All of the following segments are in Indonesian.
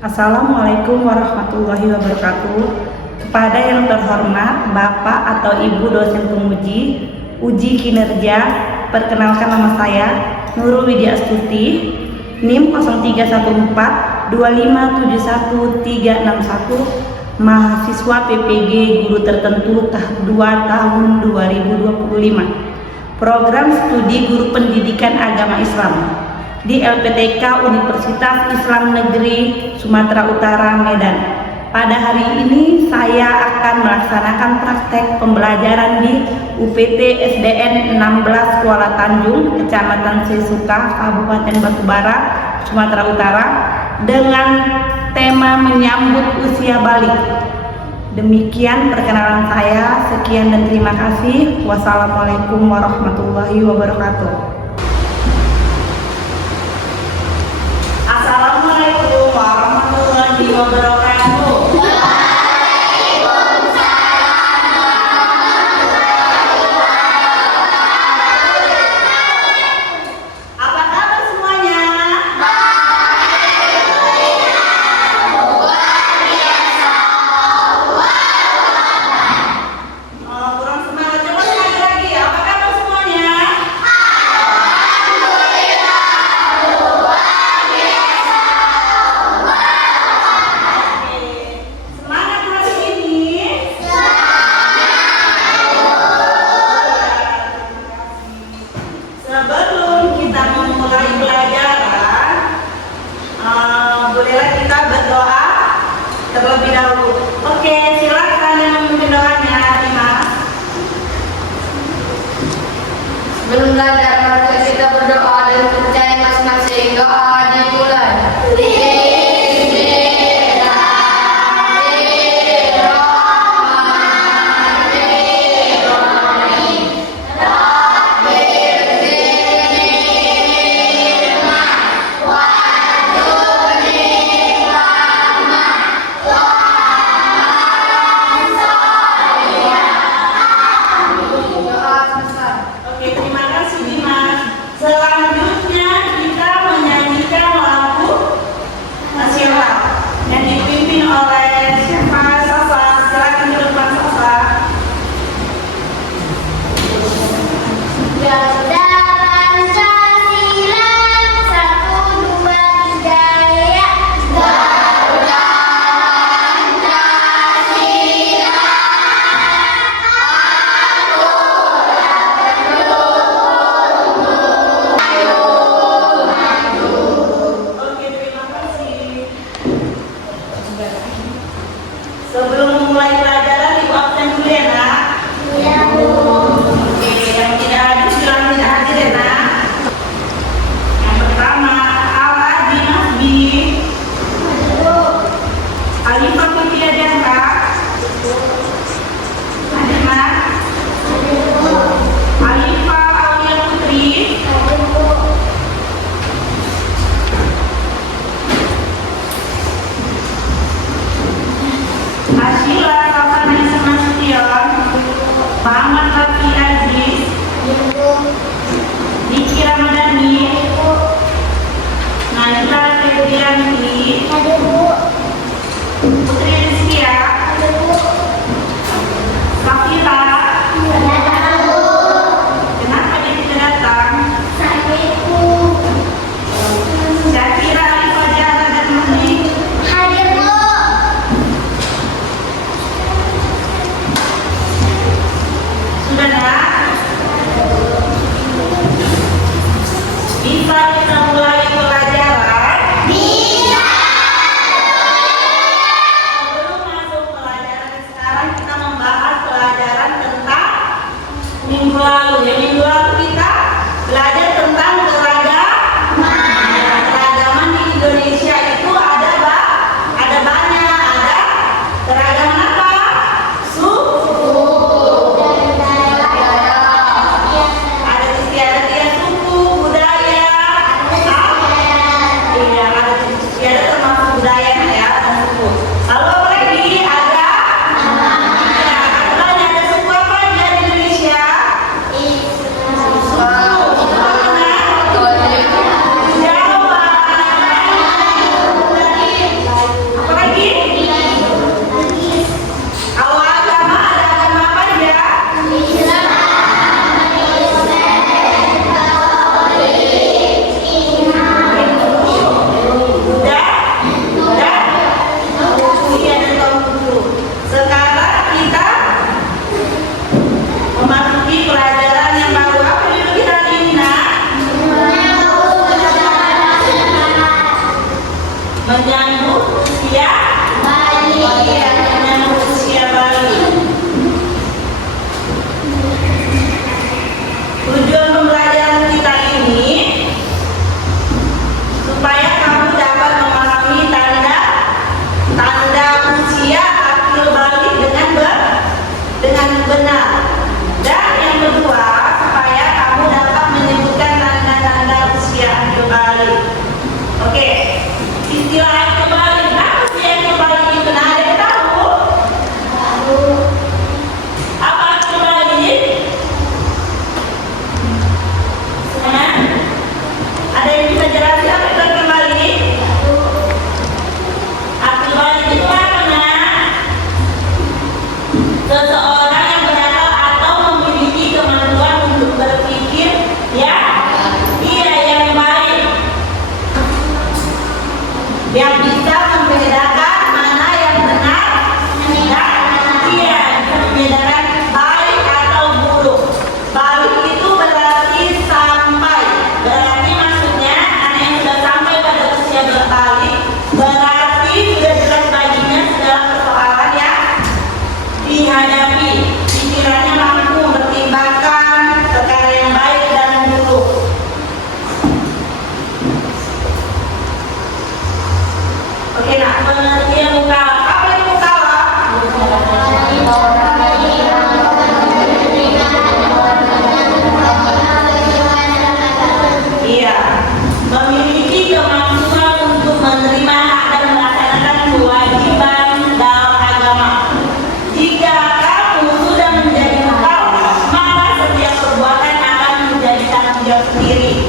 Assalamualaikum warahmatullahi wabarakatuh. Kepada yang terhormat Bapak atau Ibu dosen penguji uji kinerja, perkenalkan nama saya Nurul Widya Astuti, NIM 0314257131, mahasiswa PPG Guru Tertentu tahap 2 tahun 2025. Program Studi Guru Pendidikan Agama Islam di LPTK Universitas Islam Negeri Sumatera Utara, Medan. Pada hari ini saya akan melaksanakan praktek pembelajaran di UPT SDN 16 Kuala Tanjung, Kecamatan Sesuka, Kabupaten Batubara, Sumatera Utara, dengan tema menyambut usia balik. Demikian perkenalan saya, sekian dan terima kasih. Wassalamualaikum warahmatullahi wabarakatuh. Assalamualaikum warahmatullahi wabarakatuh. Apa kabar semuanya? Kurang semangat, coba sekali lagi. Apa kabar semuanya? Semangat hari ini. Sebelum kita memulai pelajaran, bolehlah kita berdoa terlebih dahulu. Oke, silakan yang memimpin doanya, Dimas. Sebelum belajar, mari kita berdoa dan percaya masing-masing. Doa dimulai. Oke, terima kasih Dimas. Selanjutnya kita menyanyikan lagu nasional yang dipimpin oleh siapa? Safa. Silakan di depan Safa. Garuda Pancasila, 1, 2, 3, ya. Garuda Pancasila, Oke, terima kasih. Sebelum memulai pelajaran, Ibu absen dulu ya, Nak. ya Bu. Oke, yang tidak hadir silakan tidak hadir ya, Nak. Yang pertama, Al-Adi Nasbi, Alifah Fitia Jangka, ada Nak. Alifah Aulia Putri, Ashila Safana Nasution, Muhammad Rafi Aziz, Niki Ramadhani, Najla Febrianti, Putri Rizkia, Safira. Kenapa dia tidak datang? Syakira, Alifah, Jahra, dan Mahdi. Sudah, Nak? Bisa kita mulai pelajaran? Menyambut usia Bayi. menyambut usia bayi. Tujuan pembelajaran kita ini supaya kamu dapat memahami tanda usia akil balik dengan benar. Dan yang kedua, supaya kamu dapat menyebutkan tanda-tanda usia akil balik. Oke, istilah akil balik. Apa sih akil balik itu? Nah, ada yang tahu? Apa akil balik? Nah, ada yang bisa jelasin apa itu akil balik? Akil balik itu apa, Nak? Seseorang yang berakal atau memiliki kemampuan untuk berpikir yang baik, yang bisa membedakan mana yang benar dan bisa membedakan baik atau buruk. Balik itu berarti sampai, berarti maksudnya anak yang sudah sampai pada usia berbalik berarti sudah jelas baginya segala persoalan yang dihadapi. Pikirannya mampu mempertimbangkan perkara yang baik dan buruk. Oke, nah, pengertian mukallaf. Apa itu mukallaf? Iya, memiliki kemampuan untuk menerima hak dan melaksanakan kewajiban dalam agama. Jika kamu sudah menjadi mukallaf, maka setiap perbuatan akan menjadi tanggung jawab sendiri.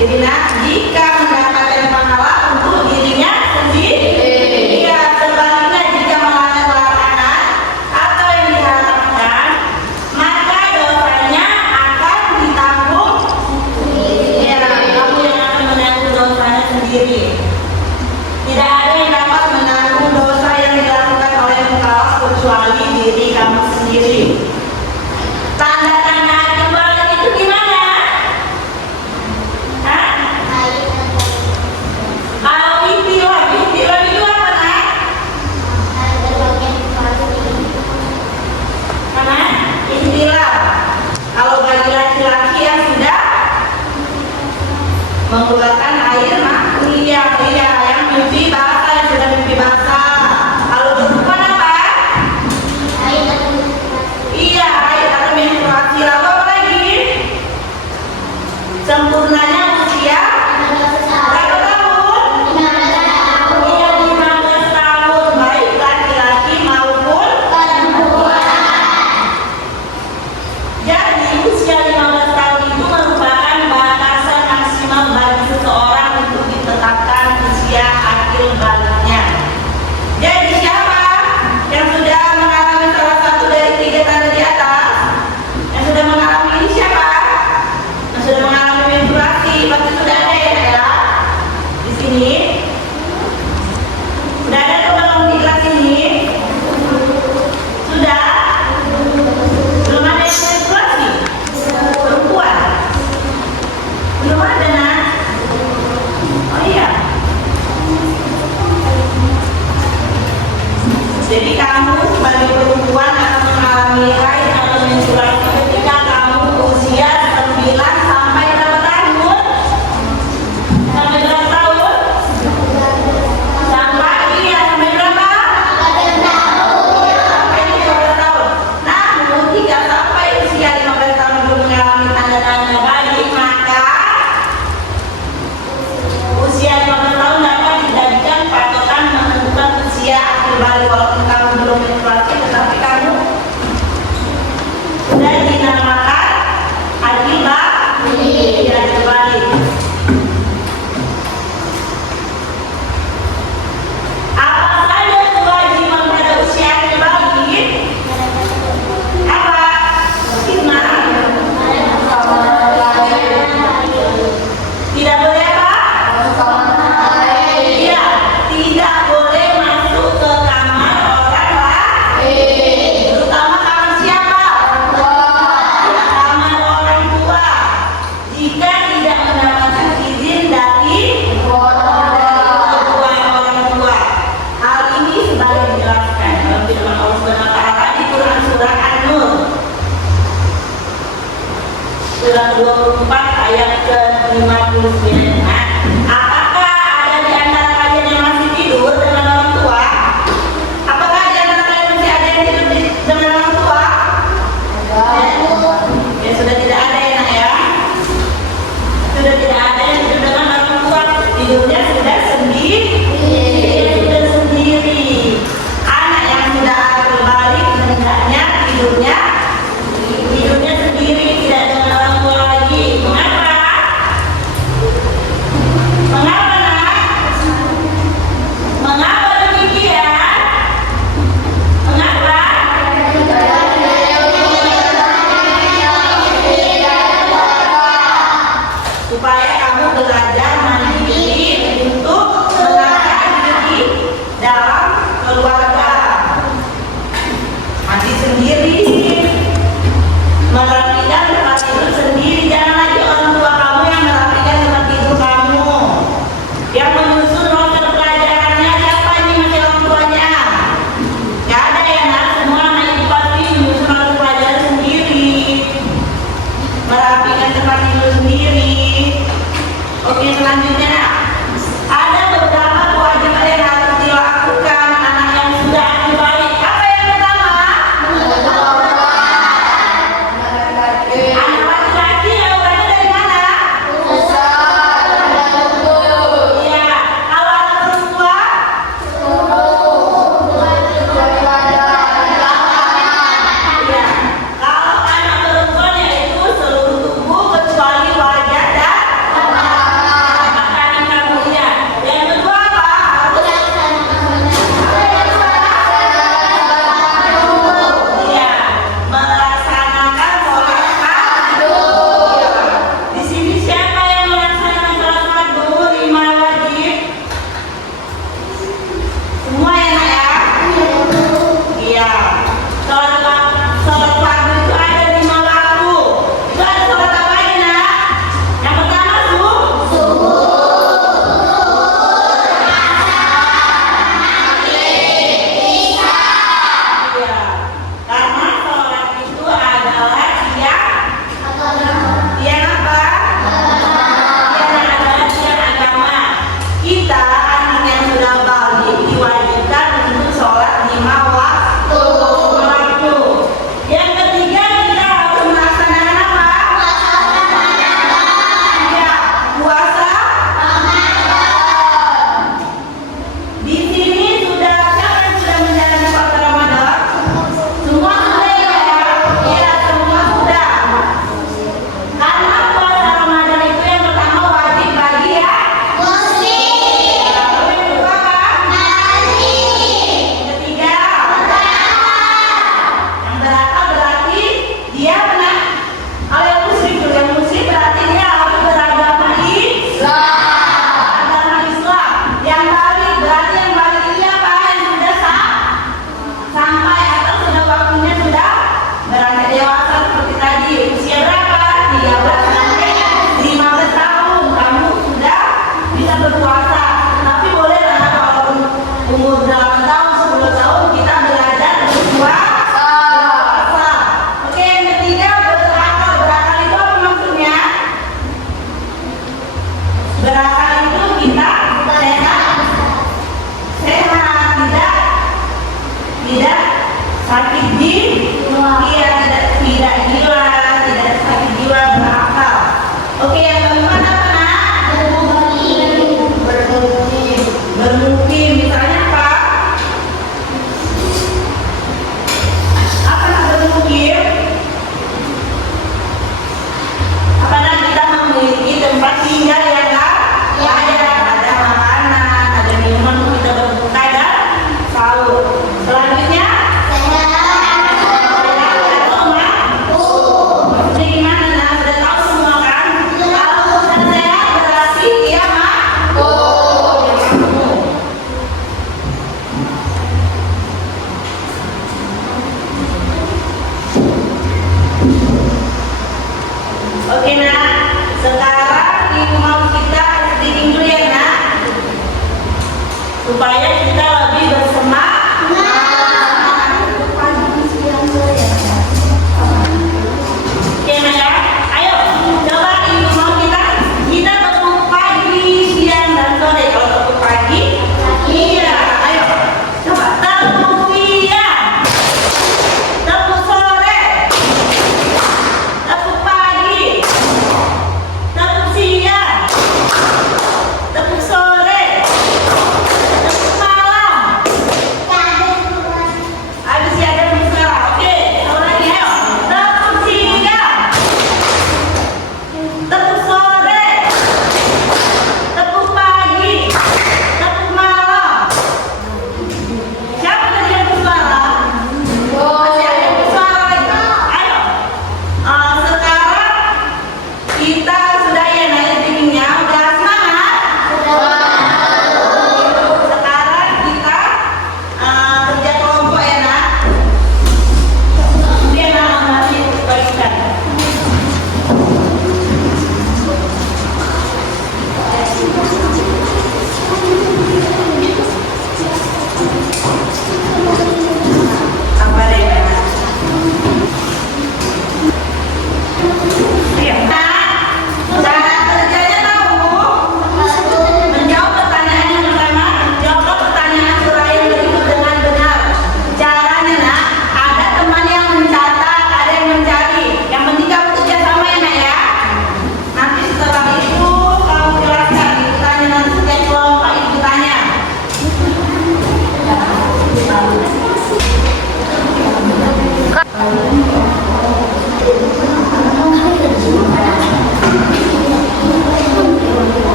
Jadi, nah, jika mendapatkan pahala untuk dirinya sendiri, iya, sebaliknya jika melanggar larangan atau yang diharapkan, maka dosanya akan ditanggung. Ya, kamu yang akan menanggung dosanya sendiri. Tidak ada yang dapat menanggung dosa yang dilakukan oleh mukallaf kecuali diri kamu sendiri. Tanda-tanda akil balik itu gimana? Hah? Kalau istilah itu apa, Nak? Mana? Istilah. Kalau bagi laki-laki yang sudah mengeluarkan air mata, yang mimpi basah, yang sudah mimpi basah. Kalau perempuan apa? Iya, air atau menstruasi. Lalu apa lagi? Sempurnanya usia berapa tahun? 15 tahun, baik laki-laki maupun perempuan. Jadi usia 15 tahun itu merupakan batasan maksimal bagi seseorang untuk ditetapkan usia akil baliknya. Jadi siapa yang sudah mengalami salah satu dari 3 tanda di atas? Yang sudah mengalami ini siapa? Yang sudah mengalami menstruasi, pasti sudah ada ya? Di sini sudah ada tuh belum di kelas ini? Sudah? Belum ada yang menstruasi? Perempuan? Belum ada, Nak? Oh iya. Jadi kamu sebagai perempuan akan mengalami haid atau menstruasi ketika kamu usia 9 sampai berapa tahun? Sampai berapa tahun? Sampai berapa? Sampai 15 tahun. Namun jika sampai usia 15 tahun belum mengalami tanda-tanda balik, maka usia 15 tahun dapat dijadikan patokan menentukan usia akil balik. Walaupun kamu belum menstruasi, tetapi kamu sudah Apakah ada di antara kalian yang masih tidur dengan orang tua? Apakah di antara kalian masih ada yang tidur dengan orang tua? Ya sudah tidak ada ya nak ya. Sudah tidak ada yang tidur dengan orang tua. Tidurnya sudah sendiri. Anak yang sudah berbalik hendaknya tidurnya sendiri, tidak dengan orang tua lagi. Mengapa?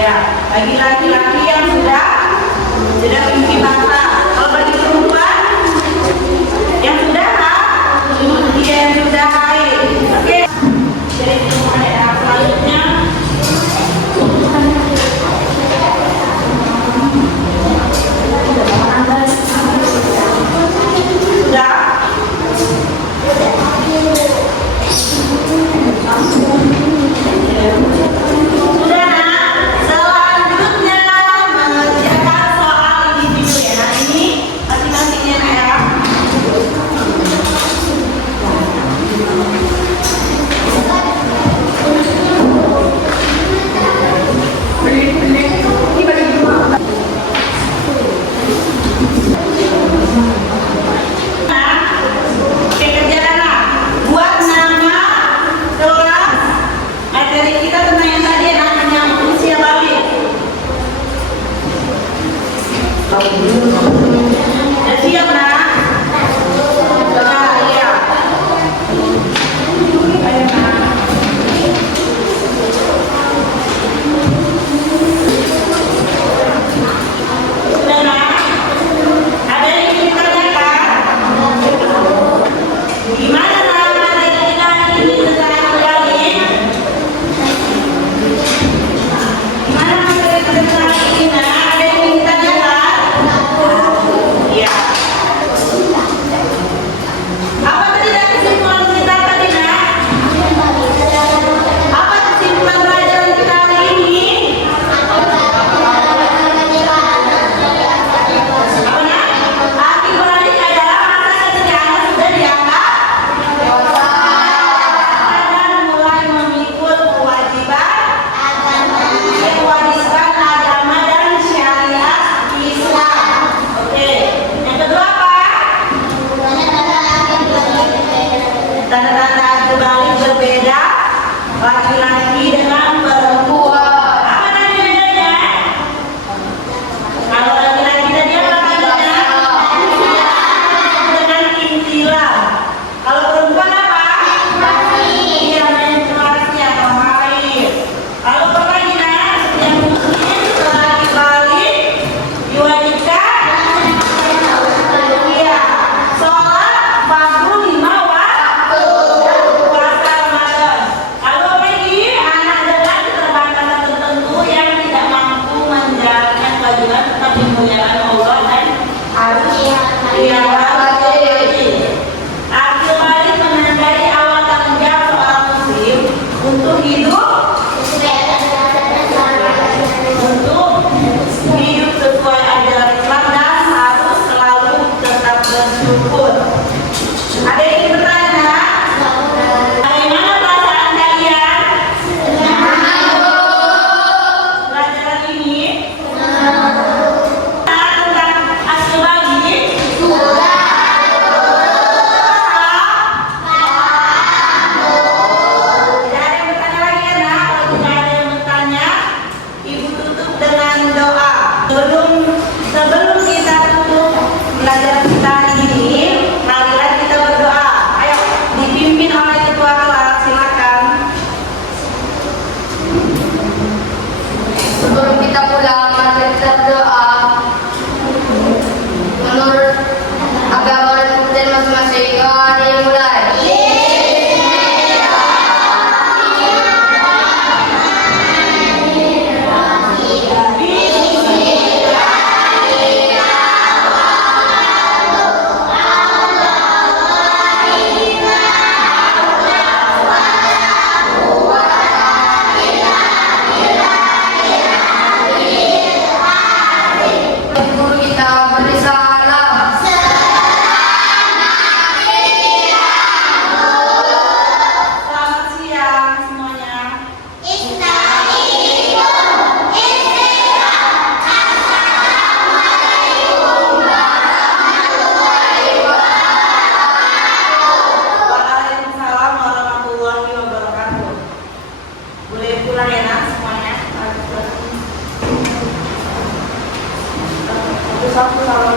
Ya, bagi laki-laki yang sudah mimpi bangsa. Kalau bagi perempuan yang sudah dia yang sudah haid. Oke. Jadi ada selanjutnya. Tanda-tanda kebalik berbeda laki-laki dengan perempuan. Apa tadi bedanya? Kalau laki-laki tadi apa bedanya? Dengan intilan. Kalau perempuan apa? Iya, menstruasi atau haid. Kalau pertanyaan yang muslim setelah dibalik diwajibkan. Iya, sholat fardu 5 waktu. Puasa Ramadan. Kalau bagi anak dengan keterbatasan tertentu yang tidak mampu menjalankan kewajiban tetap dimuliakan Allah dan harus Akil balik menandai awal tanggung jawab seorang muslim untuk hidup sesuai ajaran Islam dan harus selalu tetap bersyukur. Ada yang ingin bertanya? Bagaimana perasaan kalian? Pelajaran ini? Tentang akil balik? Tidak ada yang bertanya lagi ya, nak? Kalau tidak ada yang bertanya, Ibu tutup dengan doa. Sebelum kita tutup pelajaran kita hari ini, marilah kita berdoa. Ayo, dipimpin oleh ketua kelas, silakan. Sebelum kita pulang, mari kita berdoa. Menurut agama dan masing-masing, hari yang mulai. Guru kita beri salam. Selamat siang semuanya. Waalaikumsalam warahmatullahi wabarakatuh. Boleh pulang ya, nak, semuanya. Satu salam.